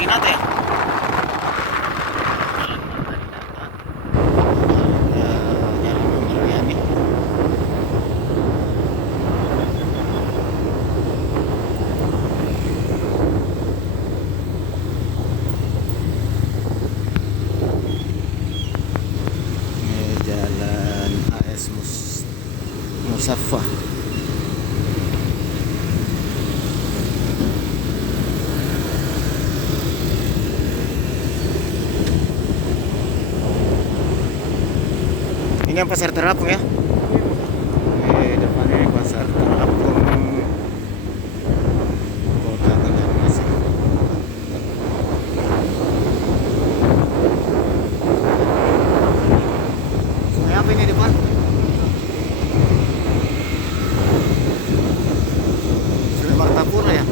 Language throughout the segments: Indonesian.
lagi nato ya. Jalan Mariani. Ini jalan AS Musaffah. Ini yang pasar terapung ya. Depannya ini pasar terapung Kota Banjarmasin. Sungai apa ini depan? Sungai Martapura ya.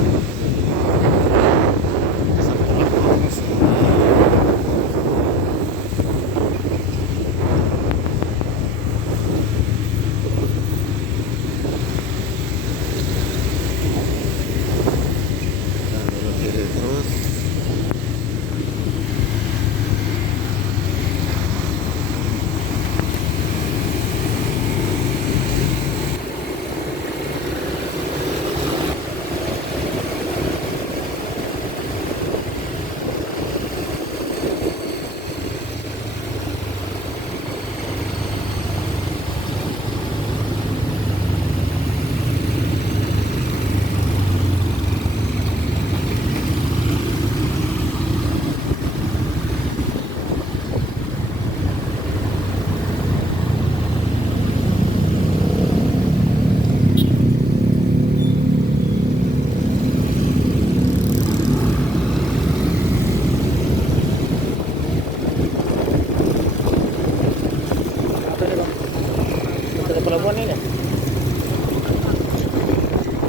Terus ada pelabuhan ini.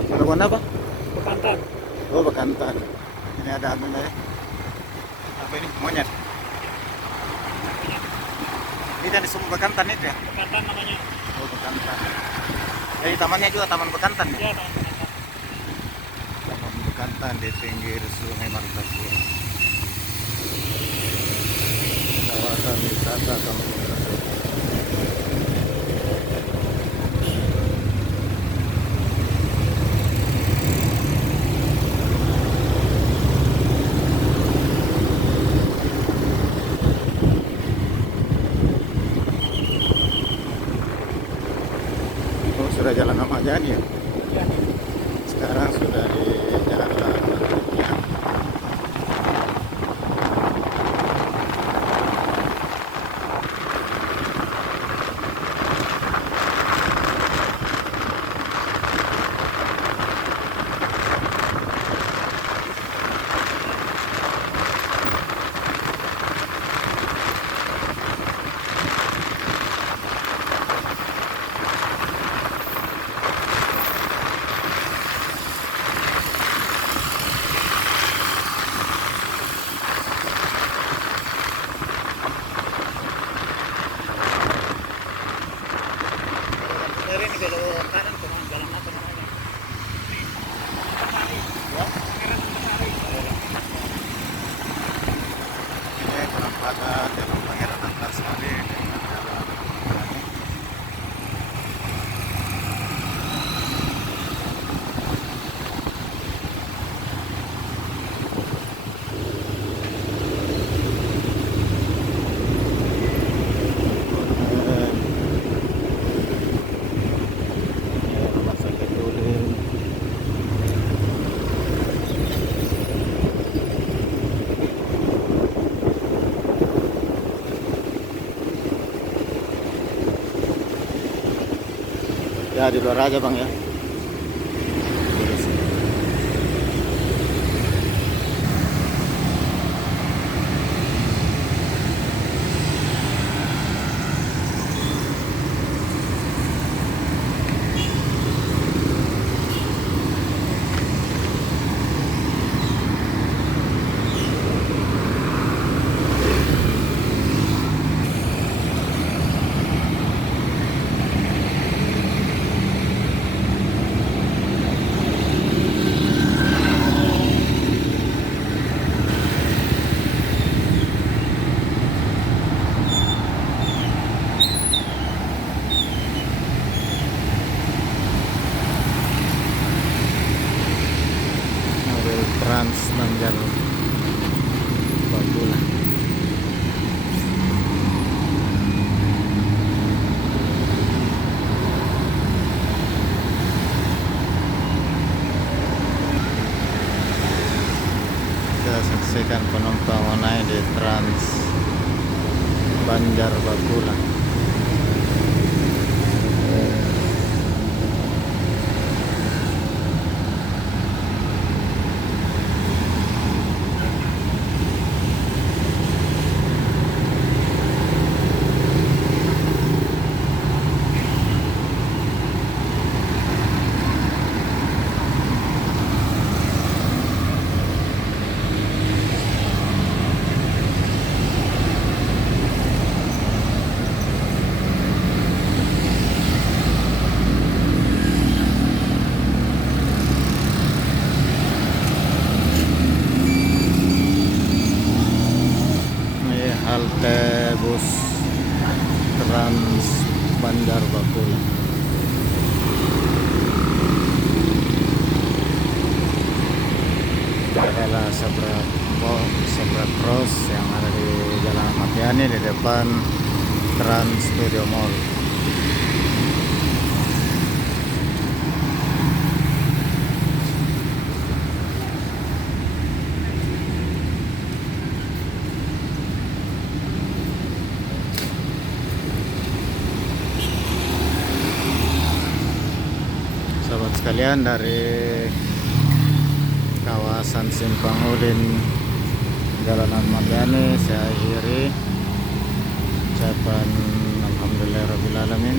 Pelabuhan apa? Bekantan. Oh, Bekantan. Ini ada anunya ya. Apa ini? Monyet. Ini dari sumber Bekantan itu ya? Bekantan namanya. Oh, Bekantan. Jadi tamannya juga Taman Bekantan ya? Iya, Taman Bekantan. Taman Bekantan di pinggir Sungai Martapura. Kawasan wisata Taman Bekantan. Oh, sudah jalan Ahmad Yani ya? Iya. Sekarang sudah di jalan ya. Dari ini belok kanan ke jalan apa namanya? Ya? Ini penampakan Jalan Pangeran Antasari dengan jalan Mariani. Rumah sakit Ulin. Ya di luar aja bang ya. Bakula. Kita saksikan penumpang naik di Trans Banjar Bakula. Halte bus Trans Banjar Bakula. Ini adalah Sabra Cross yang ada di Jalan Ahmad Yani di depan Trans Studio Mall. Sahabat sekalian, dari kawasan Simpang Udin Jalan Ahmad Yani saya akhiri ucapan alhamdulillahirrabbilalamin.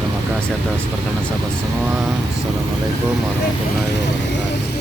Terima kasih atas perkenan sahabat semua. Assalamualaikum warahmatullahi wabarakatuh.